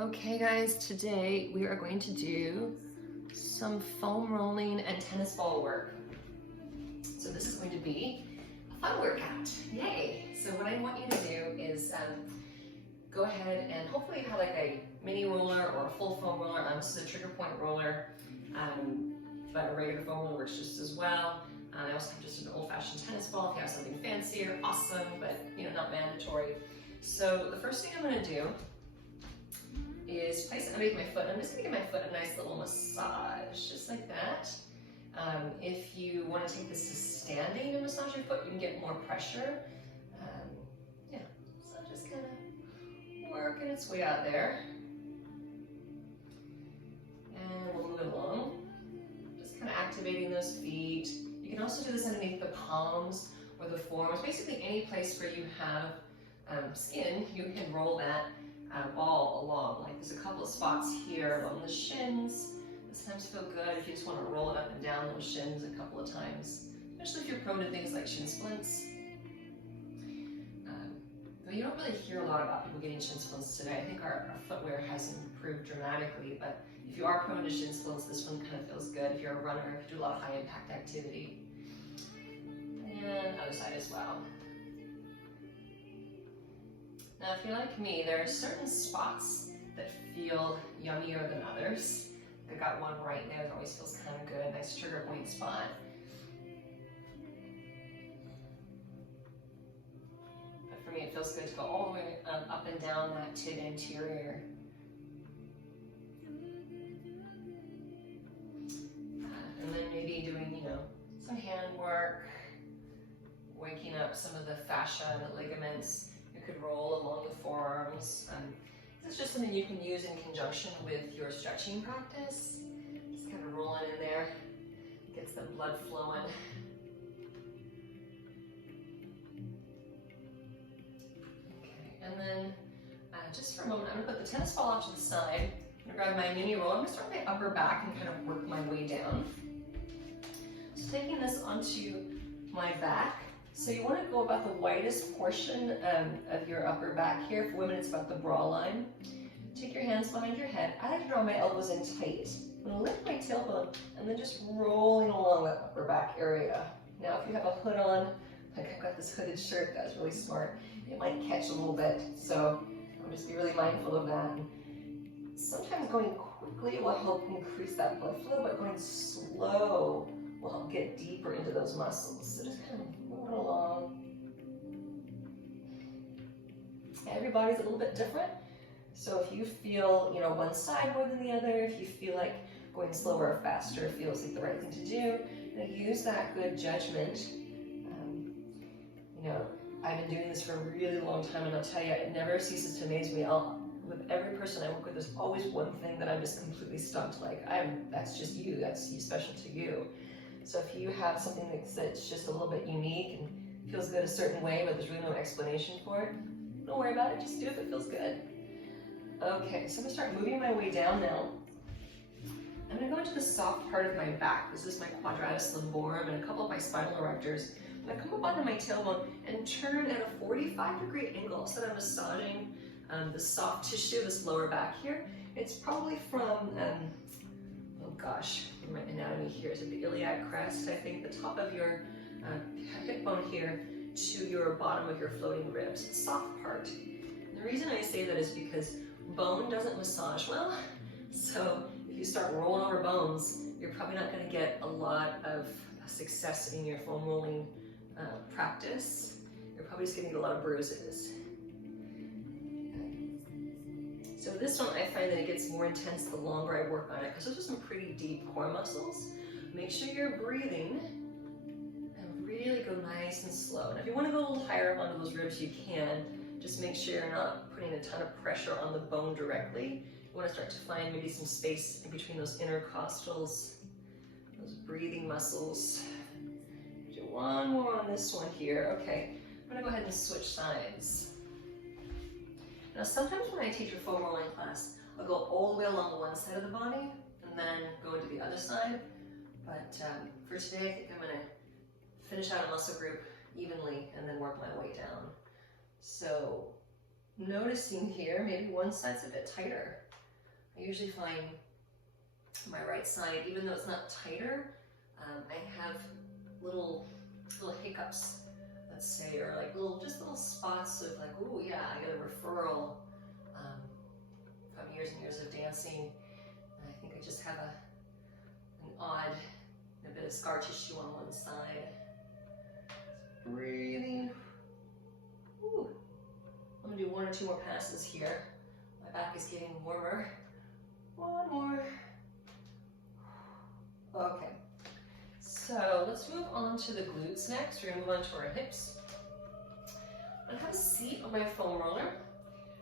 Okay guys, today we are going to do some foam rolling and tennis ball work. So this is going to be a fun workout, yay! So what I want you to do is go ahead and hopefully you have like a mini roller or a full foam roller. This is a trigger point roller, but a regular foam roller works just as well. I also have just an old-fashioned tennis ball if you have something fancier, awesome, but not mandatory. So the first thing I'm going to do is place it underneath my foot. I'm just going to give my foot a nice little massage, just like that. If you want to take this to standing and massage your foot, you can get more pressure. Yeah, so just kind of working its way out there. And we'll move it along. Just kind of activating those feet. You can also do this underneath the palms or the forearms. Basically any place where you have skin, you can roll that ball along. Like there's a couple of spots here along the shins. This times feel good if you just want to roll it up and down those shins a couple of times, especially if you're prone to things like shin splints. But you don't really hear a lot about people getting shin splints today. I think our footwear has improved dramatically, but if you are prone to shin splints, this one kind of feels good if you're a runner, if you do a lot of high impact activity. And other side as well. Now, if you're like me, there are certain spots that feel yummier than others. I got one right there that always feels kind of good, nice trigger point spot. But for me, it feels good to go all the way up and down that tib anterior. And then maybe doing, some hand work, waking up some of the fascia and the ligaments. You could roll along the forearms. This is just something you can use in conjunction with your stretching practice. Just kind of rolling in there, gets the blood flowing. Okay, and then just for a moment, I'm going to put the tennis ball off to the side. I'm going to grab my mini roller. I'm going to start with my upper back and kind of work my way down. So taking this onto my back. So you want to go about the widest portion of your upper back here. For women, it's about the bra line. Take your hands behind your head. I like to draw my elbows in tight. I'm going to lift my tailbone and then just rolling along that upper back area. Now, if you have a hood on, like I've got this hooded shirt, that's really smart. It might catch a little bit, so I'll just be really mindful of that. Sometimes going quickly will help increase that blood flow, but going slow will help get deeper into those muscles. So just kind of moving along. Everybody's a little bit different. So if you feel, one side more than the other, if you feel like going slower or faster feels like the right thing to do, use that good judgment. I've been doing this for a really long time, and I'll tell you, it never ceases to amaze me. With every person I work with, there's always one thing that I'm just completely stumped. Like, that's just you. That's special to you. So if you have something that's just a little bit unique and feels good a certain way, but there's really no explanation for it, don't worry about it. Just do it if it feels good. Okay, so I'm gonna start moving my way down now. I'm gonna go into the soft part of my back. This is my quadratus lumborum and a couple of my spinal erectors. I'm gonna come up onto my tailbone and turn at a 45-degree angle so that I'm massaging the soft tissue, this lower back here. It's probably from, my anatomy here is at the iliac crest, I think, the top of your hip bone here to your bottom of your floating ribs, the soft part. And the reason I say that is because bone doesn't massage well, so if you start rolling over bones, you're probably not going to get a lot of success in your foam rolling practice. You're probably just going to get a lot of bruises. So this one, I find that it gets more intense the longer I work on it, because those are some pretty deep core muscles. Make sure you're breathing and really go nice and slow. And if you want to go a little higher up onto those ribs, you can. Just make sure you're not putting a ton of pressure on the bone directly. You want to start to find maybe some space in between those intercostals, those breathing muscles. Do one more on this one here. Okay, I'm going to go ahead and switch sides. Now sometimes when I teach a foam rolling class, I'll go all the way along one side of the body and then go into the other side. But for today, I think I'm going to finish out a muscle group evenly and then work my way down. So noticing here, maybe one side's a bit tighter. I usually find my right side, even though it's not tighter, I have little hiccups, let's say, or like just little spots of like, oh yeah, I got a referral from years and years of dancing. And I think I just have a bit of scar tissue on one side. Breathing. Ooh. I'm gonna do 1 or 2 more passes here. My back is getting warmer. 1 more. Okay. So let's move on to the glutes next. We're gonna move on to our hips. I have a seat on my foam roller.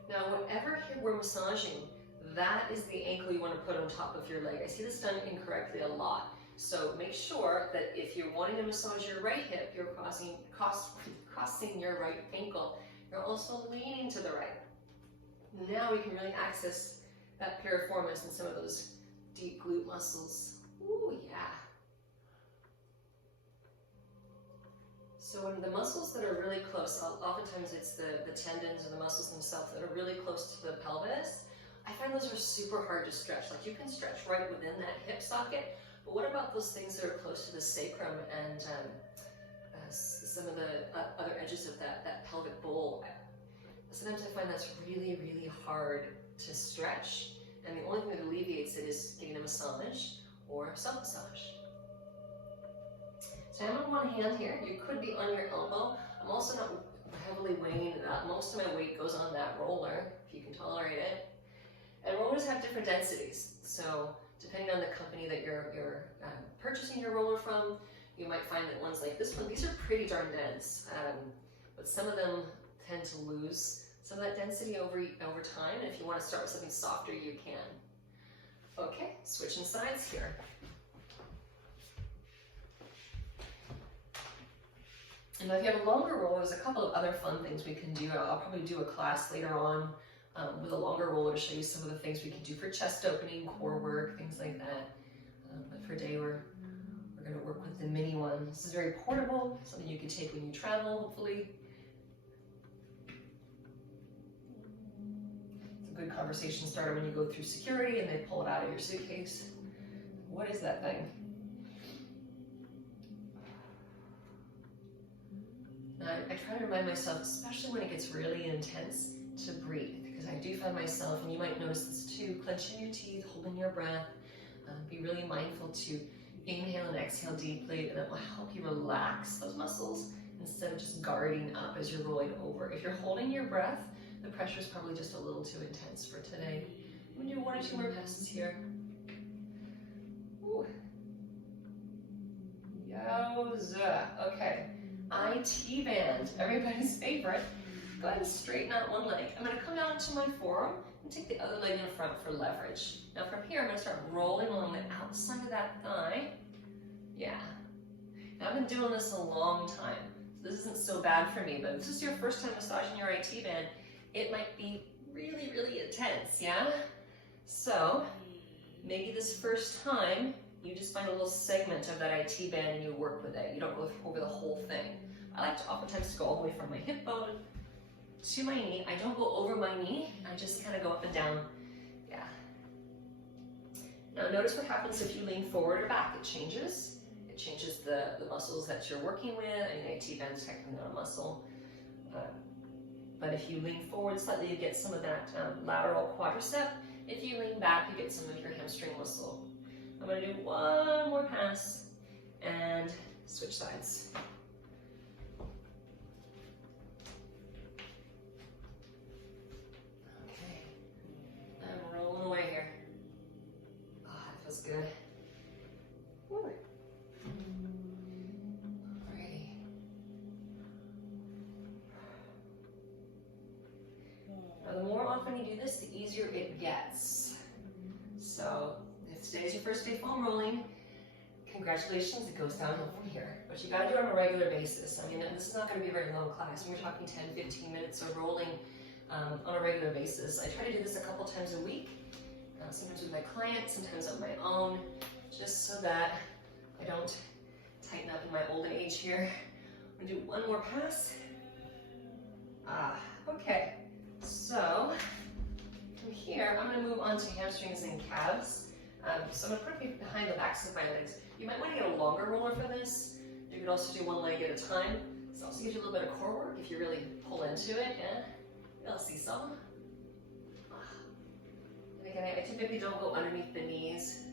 Now, whatever hip we're massaging, that is the ankle you want to put on top of your leg. I see this done incorrectly a lot. So make sure that if you're wanting to massage your right hip, you're crossing your right ankle. You're also leaning to the right. Now we can really access that piriformis and some of those deep glute muscles. Ooh, yeah. So when the muscles that are really close, oftentimes it's the tendons or the muscles themselves that are really close to the pelvis, I find those are super hard to stretch. Like you can stretch right within that hip socket, but what about those things that are close to the sacrum and some of the other edges of that pelvic bowl? Sometimes I find that's really, really hard to stretch, and the only thing that alleviates it is getting a massage or self-massage. So I'm on one hand here. You could be on your elbow. I'm also not heavily weighing it up. Most of my weight goes on that roller, if you can tolerate it. And rollers have different densities. So depending on the company that you're purchasing your roller from, you might find that ones like this one, these are pretty darn dense. But some of them tend to lose some of that density over time. And if you want to start with something softer, you can. Okay, switching sides here. And now if you have a longer roller, there's a couple of other fun things we can do. I'll probably do a class later on with a longer roller to show you some of the things we can do for chest opening, core work, things like that. But for today, we're going to work with the mini one. This is very portable, something you can take when you travel, hopefully. It's a good conversation starter when you go through security and they pull it out of your suitcase. What is that thing? I try to remind myself, especially when it gets really intense, to breathe, because I do find myself, and you might notice this too, clenching your teeth, holding your breath. Be really mindful to inhale and exhale deeply, and it will help you relax those muscles instead of just guarding up as you're rolling over. If you're holding your breath, the pressure is probably just a little too intense for today. I'm gonna do 1 or 2 more passes here. Ooh. Yowza. Okay. IT band, everybody's favorite. Go ahead and straighten out one leg. I'm going to come down to my forearm and take the other leg in front for leverage. Now from here, I'm going to start rolling along the outside of that thigh. Yeah. Now I've been doing this a long time, so this isn't so bad for me, but if this is your first time massaging your IT band, it might be really, really intense, yeah? So maybe this first time, you just find a little segment of that IT band and you work with it. You don't go over the whole thing. I like to oftentimes go all the way from my hip bone to my knee. I don't go over my knee. I just kind of go up and down. Yeah. Now notice what happens if you lean forward or back. It changes. It changes the muscles that you're working with. I mean, IT band is technically not a muscle. But if you lean forward slightly, you get some of that lateral quadricep. If you lean back, you get some of your hamstring muscle. I'm going to do 1 more pass and switch sides. Okay, I'm rolling away here. Oh, that feels good. Woo. Alrighty. Now, the more often you do this, the easier it gets. So, if today's your first day foam rolling, congratulations, it goes downhill from here. But you gotta do it on a regular basis. I mean, this is not gonna be a very long class. We're talking 10, 15 minutes of rolling on a regular basis. I try to do this a couple times a week, sometimes with my clients, sometimes on my own, just so that I don't tighten up in my old age here. I'm gonna do 1 more pass. Okay, So from here, I'm going to move on to hamstrings and calves. So I'm going to put it behind the backs of my legs. You might want to get a longer roller for this. You could also do one leg at a time. This also gives you a little bit of core work if you really pull into it. Yeah, you'll see some. And again, I typically don't go underneath the knees,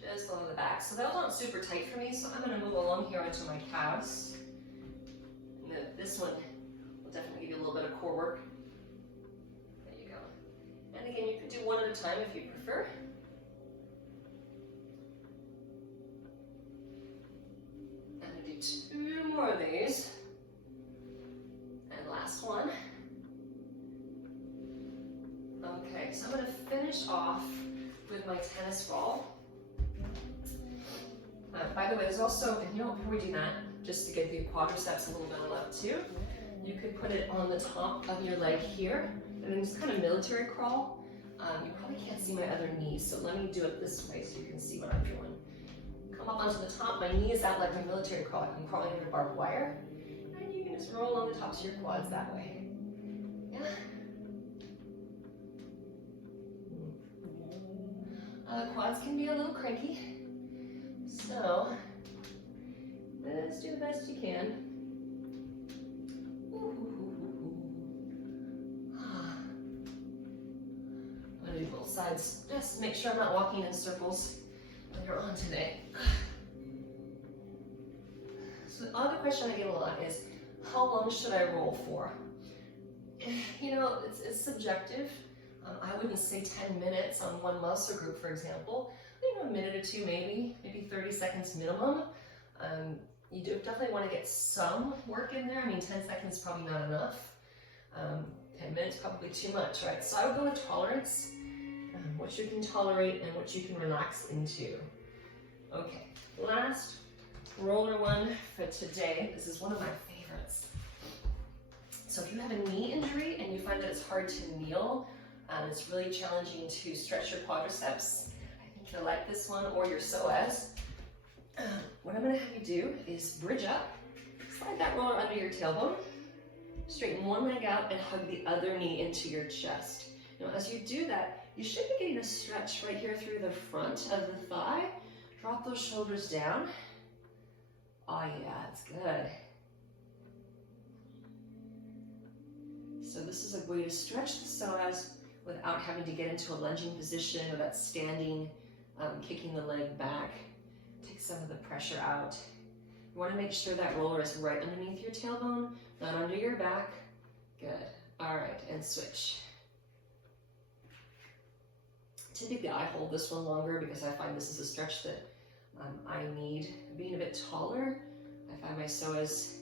just along the back. So that was not super tight for me, so I'm going to move along here onto my calves. And this one will definitely give you a little bit of core work. There you go. And again, you could do one at a time if you prefer. I'm going to do 2 more of these. And last one. Okay, so I'm going to finish off with my tennis ball. By the way, there's also, and before we do that, just to give the quadriceps a little bit of love too, you could put it on the top of your leg here, and then just kind of military crawl. You probably can't see my other knee, so let me do it this way so you can see what I'm doing. Come up onto the top, my knee is out like my military crawl. I'm crawling under barbed wire, and you can just roll on the tops of your quads that way. Yeah. Quads can be a little cranky, so just do the best you can. I'm going to do both sides, just to make sure I'm not walking in circles later on today. So the other question I get a lot is, how long should I roll for? You know, it's subjective. I wouldn't say 10 minutes on one muscle group, for example. A minute or two, maybe 30 seconds minimum. You do definitely want to get some work in there. I mean, 10 seconds is probably not enough. 10 minutes probably too much, right? So I would go with tolerance, what you can tolerate and what you can relax into. Okay, last roller one for today. This is one of my favorites. So if you have a knee injury and you find that it's hard to kneel, it's really challenging to stretch your quadriceps, you'll like this one or your psoas. What I'm going to have you do is bridge up, slide that roller under your tailbone, straighten one leg out and hug the other knee into your chest. Now as you do that, you should be getting a stretch right here through the front of the thigh. Drop those shoulders down. Oh yeah, that's good. So this is a way to stretch the psoas without having to get into a lunging position or that standing kicking the leg back. Take some of the pressure out. You want to make sure that roller is right underneath your tailbone, not under your back. Good. All right, and switch. Typically, I hold this one longer because I find this is a stretch that I need. Being a bit taller, I find my psoas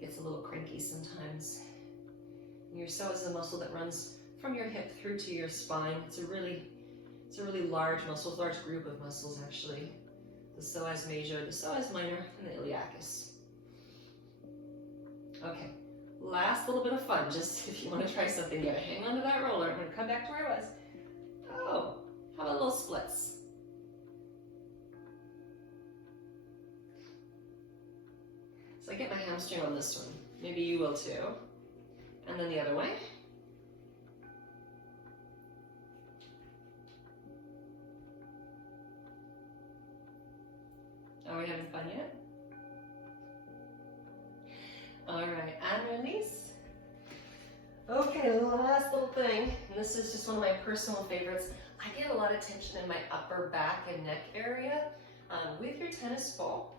gets a little cranky sometimes. And your psoas is a muscle that runs from your hip through to your spine. It's a really large muscle, large group of muscles actually. The psoas major, the psoas minor, and the iliacus. Okay, last little bit of fun, just if you want to try something, you gotta hang on to that roller. I'm gonna come back to where I was. Oh, how about little splits? So I get my hamstring on this one. Maybe you will too. And then the other way. Are we having fun yet? All right, and release. Okay, last little thing, and this is just one of my personal favorites. I get a lot of tension in my upper back and neck area. With your tennis ball,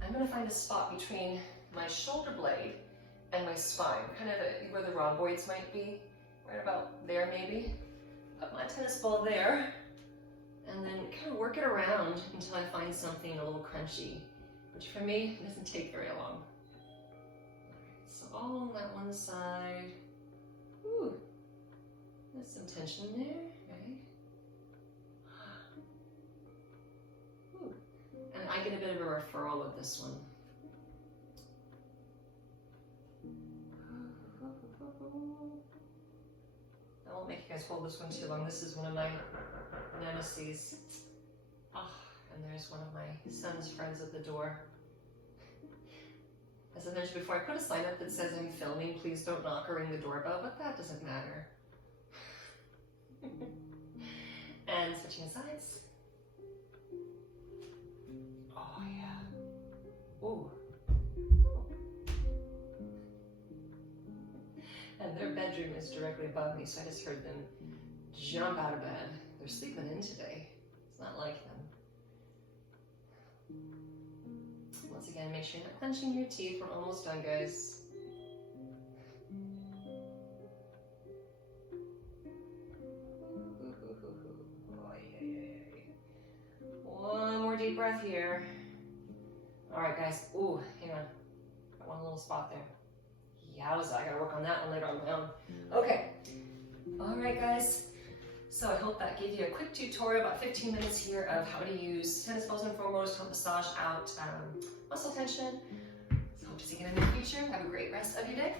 I'm gonna find a spot between my shoulder blade and my spine, kind of where the rhomboids might be, right about there maybe. Put my tennis ball there, and then kind of work it around until I find something a little crunchy, which for me doesn't take very long. So all on that one side. Ooh, there's some tension there, right? Ooh. And I get a bit of a referral with this one. I won't make you guys hold this one too long. This is one of my nemesis. Ah, and there's one of my son's friends at the door. As I mentioned before, I put a sign up that says I'm filming, please don't knock or ring the doorbell, but that doesn't matter. And switching sides. Oh yeah. Ooh. And their bedroom is directly above me, so I just heard them jump out of bed. They're sleeping in today. It's not like them. Once again, make sure you're not clenching your teeth. We're almost done, guys. One more deep breath here. All right, guys. Ooh, hang on. Got one little spot there. Yowza, I gotta work on that one later on my own. Okay. All right, guys. So I hope that gave you a quick tutorial, about 15 minutes here, of how to use tennis balls and foam rollers to help massage out muscle tension. So hope to see you again in the future. Have a great rest of your day.